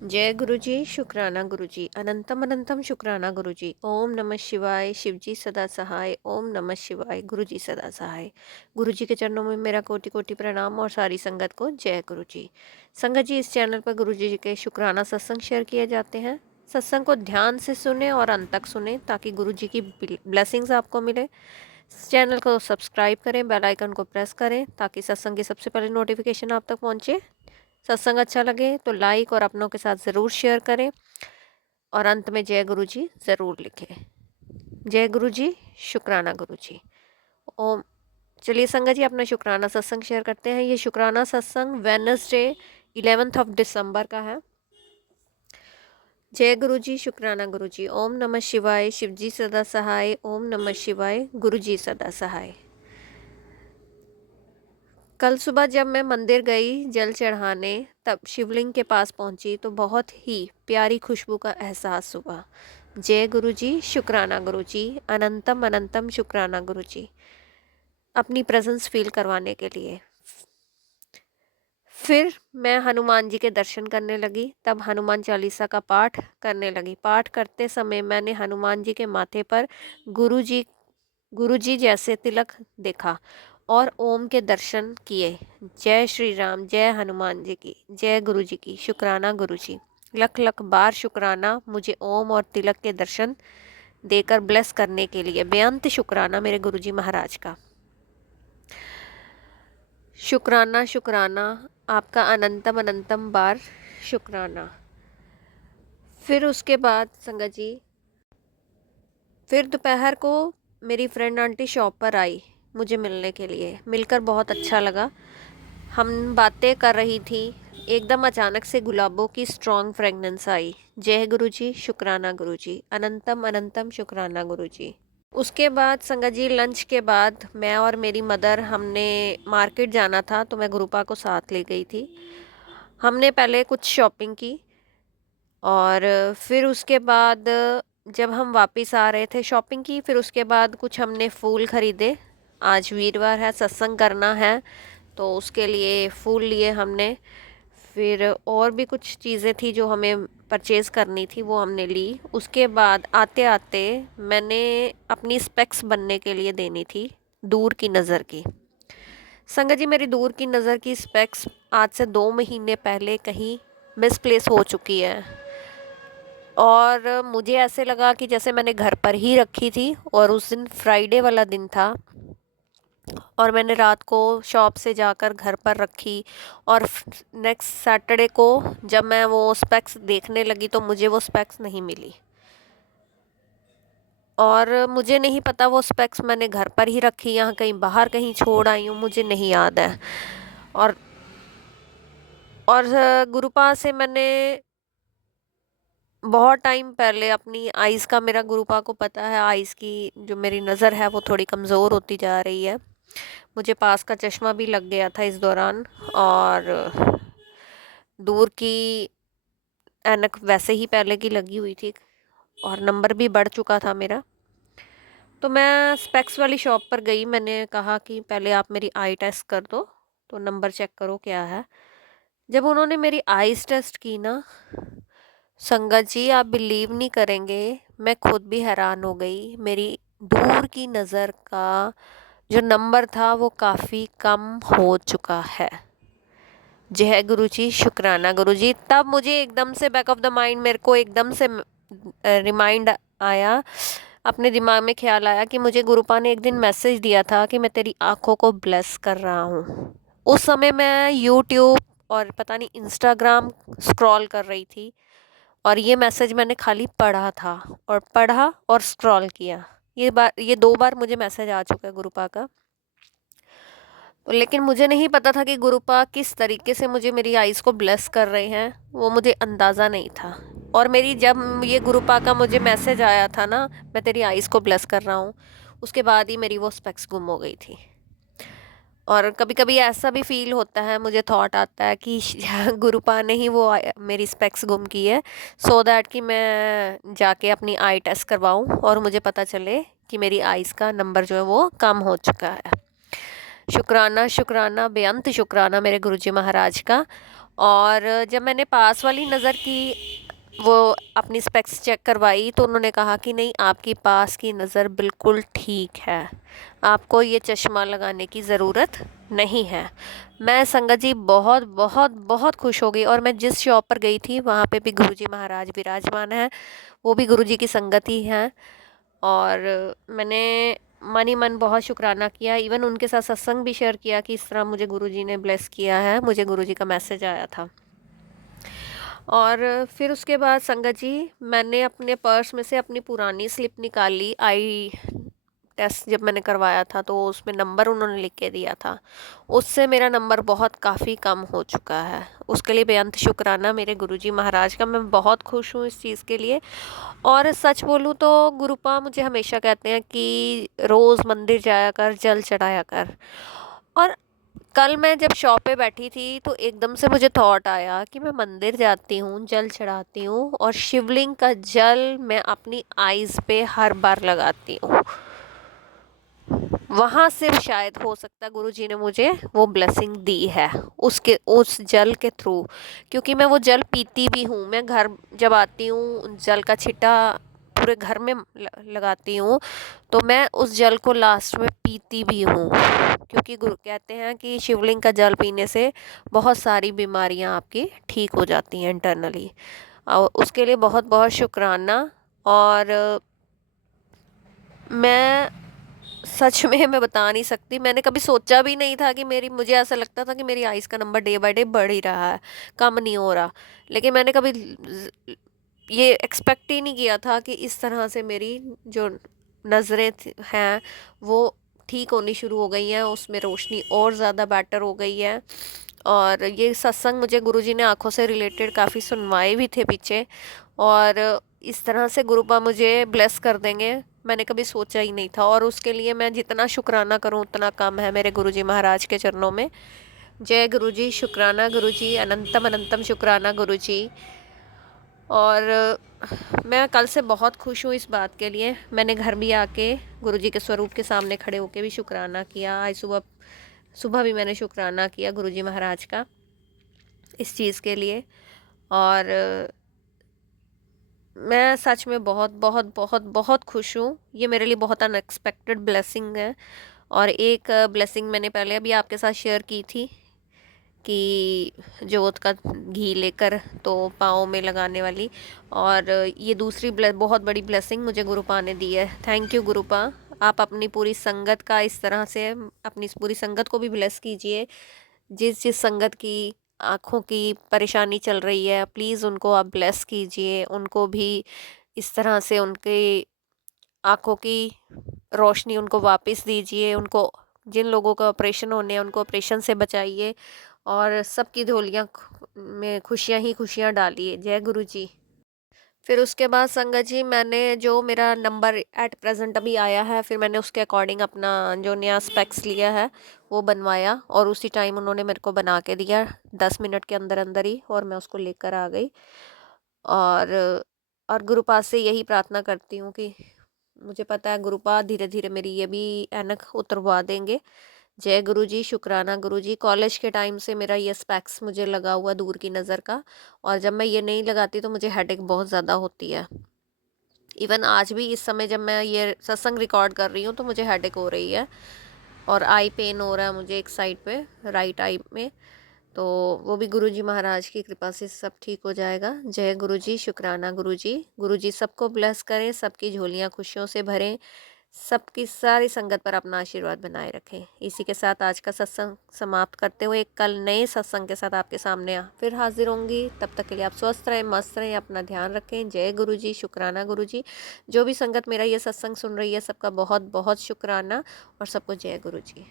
जय गुरु जी, शुक्राना गुरु जी, अनंतम अनंतम शुक्राना गुरु जी। ओम नमः शिवाय, शिव जी सदा सहाय। ओम नमः शिवाय, गुरु जी सदा सहाय। गुरु जी के चरणों में मेरा कोटि कोटि प्रणाम और सारी संगत को जय गुरु जी। संगत जी, इस चैनल पर गुरु जी के शुक्राना सत्संग शेयर किए जाते हैं। सत्संग को ध्यान से सुने और अंत तक सुने ताकि गुरु जी की ब्लेसिंग्स आपको मिले। चैनल को सब्सक्राइब करें, बेल आइकन को प्रेस करें ताकि सत्संग की सबसे पहले नोटिफिकेशन आप तक पहुंचे। सत्संग अच्छा लगे तो लाइक और अपनों के साथ ज़रूर शेयर करें और अंत में जय गुरु जी ज़रूर लिखें। जय गुरु जी, शुक्राना गुरु जी। ओम। चलिए संगत जी, अपना शुक्राना सत्संग शेयर करते हैं। ये शुक्राना सत्संग वेडनेसडे 11 दिसंबर का है। जय गुरु जी, शुक्राना गुरु जी। ओम नमः शिवाय, शिव जी सदा सहाय। ओम नमः शिवाय, गुरु जी सदा सहाय। कल सुबह जब मैं मंदिर गई जल चढ़ाने, तब शिवलिंग के पास पहुंची तो बहुत ही प्यारी खुशबू का एहसास हुआ। जय गुरु जी, शुक्राना गुरु जी, अनंतम अनंतम शुक्राना गुरु जी, अपनी प्रेजेंस फील करवाने के लिए। फिर मैं हनुमान जी के दर्शन करने लगी। तब हनुमान चालीसा का पाठ करने लगी। पाठ करते समय मैंने हनुमान जी के माथे पर गुरु जी जैसे तिलक देखा और ओम के दर्शन किए। जय श्री राम, जय हनुमान जी की, जय गुरु जी की, शुक्राना गुरु जी। लख लख बार शुक्राना मुझे ओम और तिलक के दर्शन देकर ब्लेस करने के लिए। बेअंत शुक्राना मेरे गुरु जी महाराज का। शुक्राना शुक्राना आपका अनंतम अनंतम बार शुक्राना। फिर उसके बाद संगत जी, फिर दोपहर को मेरी फ्रेंड आंटी शॉप पर आई मुझे मिलने के लिए। मिलकर बहुत अच्छा लगा। हम बातें कर रही थी, एकदम अचानक से गुलाबों की स्ट्रॉन्ग फ्रेगनेंस आई। जय गुरु जी, शुक्राना गुरु जी, अनंतम अनंतम शुक्राना गुरु जी। उसके बाद संगत जी, लंच के बाद मैं और मेरी मदर, हमने मार्केट जाना था तो मैं गुरुपा को साथ ले गई थी। हमने पहले कुछ शॉपिंग की और फिर उसके बाद जब हम वापस आ रहे थे शॉपिंग की, फिर उसके बाद कुछ हमने फूल ख़रीदे। आज वीरवार है, सत्संग करना है तो उसके लिए फूल लिए हमने। फिर और भी कुछ चीज़ें थी जो हमें परचेज़ करनी थी, वो हमने ली। उसके बाद आते आते मैंने अपनी स्पेक्स बनने के लिए देनी थी, दूर की नज़र की। संगत जी, मेरी दूर की नज़र की स्पेक्स आज से 2 महीने पहले कहीं मिसप्लेस हो चुकी है और मुझे ऐसे लगा कि जैसे मैंने घर पर ही रखी थी। और उस दिन फ्राइडे वाला दिन था और मैंने रात को शॉप से जाकर घर पर रखी और नेक्स्ट सैटरडे को जब मैं वो स्पेक्स देखने लगी तो मुझे वो स्पेक्स नहीं मिली। और मुझे नहीं पता वो स्पेक्स मैंने घर पर ही रखी, यहाँ कहीं बाहर कहीं छोड़ आई हूँ, मुझे नहीं याद है। और गुरुपा से मैंने बहुत टाइम पहले अपनी आइज़ का, मेरा गुरुपा को पता है आइज़ की जो मेरी नज़र है वो थोड़ी कमज़ोर होती जा रही है। मुझे पास का चश्मा भी लग गया था इस दौरान और दूर की ऐनक वैसे ही पहले की लगी हुई थी और नंबर भी बढ़ चुका था मेरा। तो मैं स्पेक्स वाली शॉप पर गई। मैंने कहा कि पहले आप मेरी आई टेस्ट कर दो, तो नंबर चेक करो क्या है। जब उन्होंने मेरी आईज टेस्ट की ना संगत जी, आप बिलीव नहीं करेंगे, मैं खुद भी हैरान हो गई। मेरी दूर की नज़र का जो नंबर था वो काफ़ी कम हो चुका है। जय गुरु जी, शुक्राना गुरु जी। तब मुझे एकदम से बैक ऑफ द माइंड, मेरे को एकदम से रिमाइंड आया, अपने दिमाग में ख्याल आया कि मुझे गुरुपा ने एक दिन मैसेज दिया था कि मैं तेरी आंखों को ब्लेस कर रहा हूँ। उस समय मैं यूट्यूब और पता नहीं इंस्टाग्राम स्क्रॉल कर रही थी और ये मैसेज मैंने खाली पढ़ा और स्क्रॉल किया। ये 2 बार मुझे मैसेज आ चुका है गुरुपा का। लेकिन मुझे नहीं पता था कि गुरुपा किस तरीके से मुझे मेरी आइज़ को ब्लेस कर रहे हैं, वो मुझे अंदाज़ा नहीं था। और मेरी जब ये गुरुपा का मुझे मैसेज आया था ना, मैं तेरी आइज़ को ब्लेस कर रहा हूँ, उसके बाद ही मेरी वो स्पेक्स गुम हो गई थी। और कभी कभी ऐसा भी फील होता है, मुझे थॉट आता है कि गुरुपा ने ही वो मेरी स्पेक्स गुम की है, सो दैट कि मैं जाके अपनी आई टेस्ट करवाऊँ और मुझे पता चले कि मेरी आइज़ का नंबर जो है वो कम हो चुका है। शुक्राना शुक्राना बेअंत शुक्राना मेरे गुरुजी महाराज का। और जब मैंने पास वाली नज़र की, वो अपनी स्पेक्स चेक करवाई, तो उन्होंने कहा कि नहीं, आपकी पास की नज़र बिल्कुल ठीक है, आपको ये चश्मा लगाने की ज़रूरत नहीं है। मैं संगत जी बहुत बहुत बहुत खुश हो गई। और मैं जिस शॉप पर गई थी वहाँ पे भी गुरुजी महाराज विराजमान हैं, वो भी गुरुजी की संगत ही हैं। और मैंने मन ही मन बहुत शुक्राना किया, इवन उनके साथ सत्संग भी शेयर किया कि इस तरह मुझे गुरुजी ने ब्लेस किया है, मुझे गुरुजी का मैसेज आया था। और फिर उसके बाद संगत जी, मैंने अपने पर्स में से अपनी पुरानी स्लिप निकाली। आई टेस्ट जब मैंने करवाया था तो उसमें नंबर उन्होंने लिख के दिया था, उससे मेरा नंबर बहुत काफ़ी कम हो चुका है। उसके लिए बेअंत शुक्राना मेरे गुरुजी महाराज का। मैं बहुत खुश हूँ इस चीज़ के लिए। और सच बोलूँ तो गुरुपा मुझे हमेशा कहते हैं कि रोज़ मंदिर जाया कर, जल चढ़ाया कर। और कल मैं जब शॉप पे बैठी थी तो एकदम से मुझे थॉट आया कि मैं मंदिर जाती हूँ, जल चढ़ाती हूँ, और शिवलिंग का जल मैं अपनी आईज़ पे हर बार लगाती हूँ। वहाँ से शायद हो सकता गुरुजी ने मुझे वो ब्लेसिंग दी है, उसके उस जल के थ्रू। क्योंकि मैं वो जल पीती भी हूँ, मैं घर जब आती हूँ जल का छिट्टा पूरे घर में लगाती हूँ, तो मैं उस जल को लास्ट में पीती भी हूँ। क्योंकि गुरु कहते हैं कि शिवलिंग का जल पीने से बहुत सारी बीमारियाँ आपकी ठीक हो जाती हैं इंटरनली। और उसके लिए बहुत बहुत शुक्राना। और मैं सच में मैं बता नहीं सकती, मैंने कभी सोचा भी नहीं था कि मुझे ऐसा लगता था कि मेरी आइज़ का नंबर डे बाय डे बढ़ ही रहा है, कम नहीं हो रहा। लेकिन मैंने कभी ये एक्सपेक्ट ही नहीं किया था कि इस तरह से मेरी जो नज़रें हैं वो ठीक होनी शुरू हो गई हैं, उसमें रोशनी और ज़्यादा बेटर हो गई है। और ये सत्संग मुझे गुरुजी ने आँखों से रिलेटेड काफ़ी सुनवाए भी थे पीछे। और इस तरह से गुरुपा मुझे ब्लेस कर देंगे, मैंने कभी सोचा ही नहीं था। और उसके लिए मैं जितना शुक्राना करूं उतना कम है मेरे गुरुजी महाराज के चरणों में। जय गुरुजी, शुक्राना गुरुजी, अनंतम अनंतम शुक्राना गुरुजी। और मैं कल से बहुत खुश हूँ इस बात के लिए। मैंने घर भी आके गुरुजी के स्वरूप के सामने खड़े होके भी शुक्राना किया। आज सुबह सुबह भी मैंने शुक्राना किया गुरुजी महाराज का इस चीज़ के लिए। और मैं सच में बहुत बहुत बहुत बहुत खुश हूँ। ये मेरे लिए बहुत अनएक्सपेक्टेड ब्लेसिंग है। और एक ब्लेसिंग मैंने पहले अभी आपके साथ शेयर की थी कि जोत का घी लेकर तो पाँव में लगाने वाली। और ये दूसरी बहुत बड़ी ब्लेसिंग मुझे गुरुपा ने दी है। Thank you गुरुपा। आप अपनी पूरी संगत का इस तरह से अपनी पूरी संगत को भी ब्लेस कीजिए। जिस जिस संगत की आँखों की परेशानी चल रही है, प्लीज़ उनको आप ब्लेस कीजिए, उनको भी इस तरह से उनके आँखों की रोशनी उनको वापस दीजिए। उनको जिन लोगों का ऑपरेशन होने हैं उनको ऑपरेशन से बचाइए, और सबकी झोलियाँ में खुशियाँ ही खुशियाँ डालिए। जय गुरु जी। फिर उसके बाद संगत जी, मैंने जो मेरा नंबर एट प्रेजेंट अभी आया है, फिर मैंने उसके अकॉर्डिंग अपना जो नया स्पेक्स लिया है वो बनवाया, और उसी टाइम उन्होंने मेरे को बना के दिया 10 मिनट के अंदर अंदर ही, और मैं उसको लेकर आ गई। और गुरुपाद से यही प्रार्थना करती हूँ कि मुझे पता है गुरुपाद धीरे धीरे मेरी ये भी ऐनक उतरवा देंगे। जय गुरुजी, शुक्राना गुरुजी। कॉलेज के टाइम से मेरा ये स्पेक्स मुझे लगा हुआ दूर की नज़र का, और जब मैं ये नहीं लगाती तो मुझे हेडेक बहुत ज़्यादा होती है। इवन आज भी इस समय जब मैं ये सत्संग रिकॉर्ड कर रही हूँ तो मुझे हेडेक हो रही है, और आई पेन हो रहा है मुझे एक साइड पे, राइट आई में। तो वो भी गुरुजी महाराज की कृपा से सब ठीक हो जाएगा। जय गुरुजी, शुक्राना गुरुजी। गुरुजी सबको ब्लेस करें, सबकी झोलियाँ खुशियों से भरें, सबकी सारी संगत पर अपना आशीर्वाद बनाए रखें। इसी के साथ आज का सत्संग समाप्त करते हुए कल नए सत्संग के साथ आपके सामने फिर हाजिर होंगी। तब तक के लिए आप स्वस्थ रहें, मस्त रहें, अपना ध्यान रखें। जय गुरुजी, शुक्राना गुरुजी। जो भी संगत मेरा ये सत्संग सुन रही है सबका बहुत बहुत शुक्राना, और सबको जय गुरुजी।